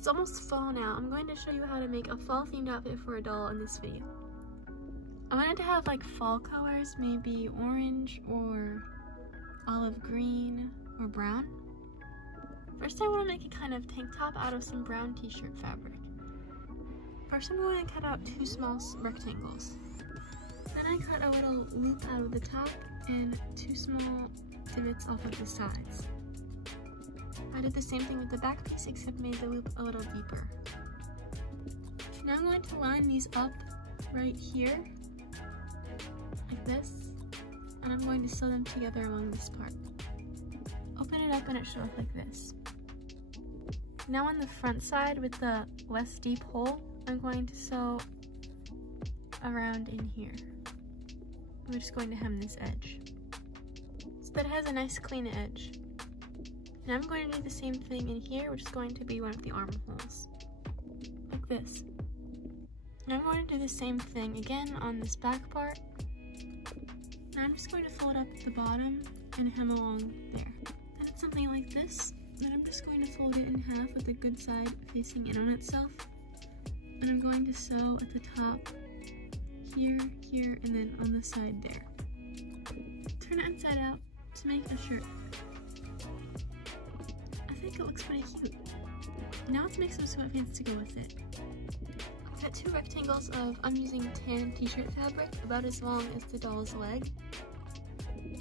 it's almost fall now. I'm going to show you how to make a fall themed outfit for a doll in this video. I wanted to have like fall colors, maybe orange or olive green or brown. First I want to make a kind of tank top out of some brown t-shirt fabric. First I'm going to cut out 2 small rectangles. Then I cut a little loop out of the top and 2 small divots off of the sides. I did the same thing with the back piece except made the loop a little deeper. Now I'm going to line these up right here, like this, and I'm going to sew them together along this part. Open it up and it should look like this. Now on the front side with the less deep hole, I'm going to sew around in here. We're just going to hem this edge so that it has a nice clean edge. Now I'm going to do the same thing in here, which is going to be one of the armholes, like this. Now I'm going to do the same thing again on this back part. Now I'm just going to fold up the bottom and hem along there. Then it's something like this. Then I'm just going to fold it in half with the good side facing in on itself. And I'm going to sew at the top, here, here, and then on the side there. Turn it inside out to make a shirt. I think it looks pretty cute. Now let's make some sweatpants to go with it. I've got 2 rectangles of, I'm using tan t-shirt fabric, about as long as the doll's leg.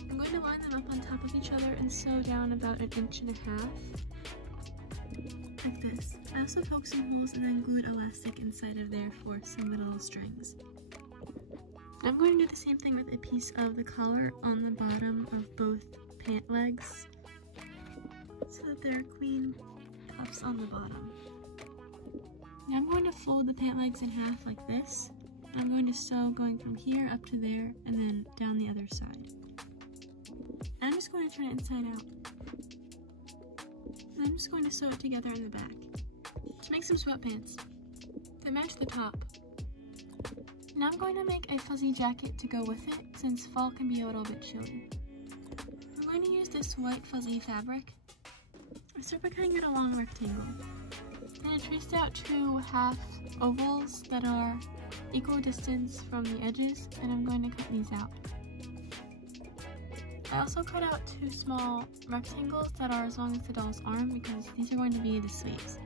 I'm going to line them up on top of each other and sew down about 1.5 inches, like this. I also poked some holes and then glued elastic inside of there for some little strings. I'm going to do the same thing with a piece of the collar on the bottom of both pant legs, so that there are clean cuffs on the bottom. Now I'm going to fold the pant legs in half like this. And I'm going to sew going from here up to there and then down the other side. And I'm just going to turn it inside out. And I'm just going to sew it together in the back to make some sweatpants that match the top. Now I'm going to make a fuzzy jacket to go with it, since fall can be a little bit chilly. I'm going to use this white fuzzy fabric. I start by cutting out a long rectangle. Then I traced out 2 half ovals that are equal distance from the edges, and I'm going to cut these out. I also cut out 2 small rectangles that are as long as the doll's arm, because these are going to be the sleeves.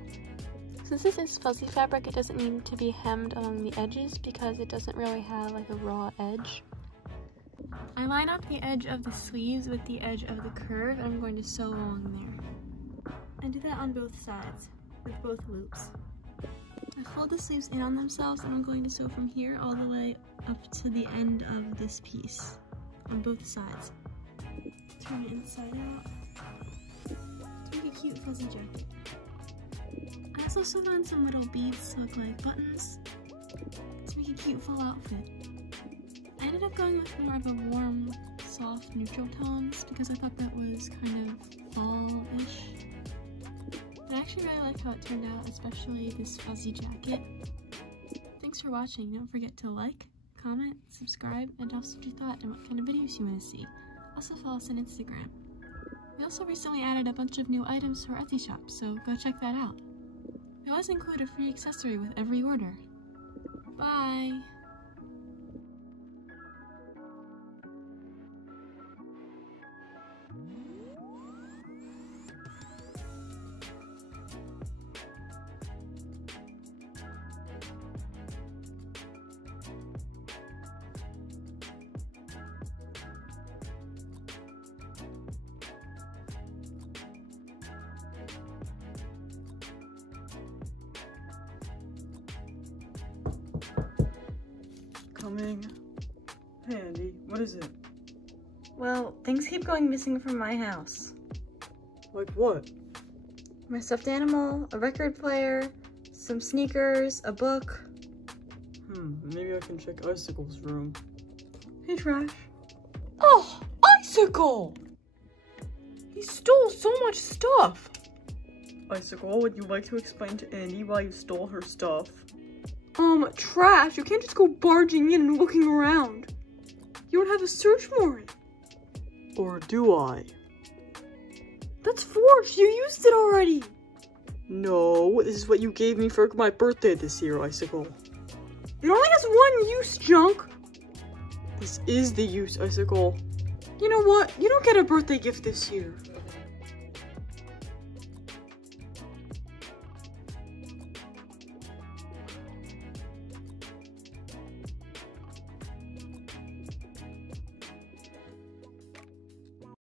Since this is fuzzy fabric, it doesn't need to be hemmed along the edges because it doesn't really have like a raw edge. I line up the edge of the sleeves with the edge of the curve, and I'm going to sew along there. I do that on both sides with both loops. I fold the sleeves in on themselves, and I'm going to sew from here all the way up to the end of this piece on both sides. Turn it inside out to make a cute fuzzy jacket. I also sewed on some little beads to look like buttons to make a cute fall outfit. I ended up going with more of a warm, soft, neutral tones because I thought that was kind of fall-ish. But I actually really like how it turned out, especially this fuzzy jacket. Thanks for watching. Don't forget to like, comment, subscribe, and tell us what you thought and what kind of videos you want to see. Also follow us on Instagram. We also recently added a bunch of new items to our Etsy shop, so go check that out. We always include a free accessory with every order. Bye! Coming. Hey Andy, what is it? Well, things keep going missing from my house. Like what? My stuffed animal, a record player, some sneakers, a book. Maybe I can check Icicle's room. Hey, Trash. Oh, Icicle! He stole so much stuff! Icicle, would you like to explain to Andy why you stole her stuff? Trash, you can't just go barging in and looking around. You don't have a search warrant. Or do I? That's forged, you used it already. No, this is what you gave me for my birthday this year, Icicle. It only has one use, junk. This is the use, Icicle. You know what? You don't get a birthday gift this year.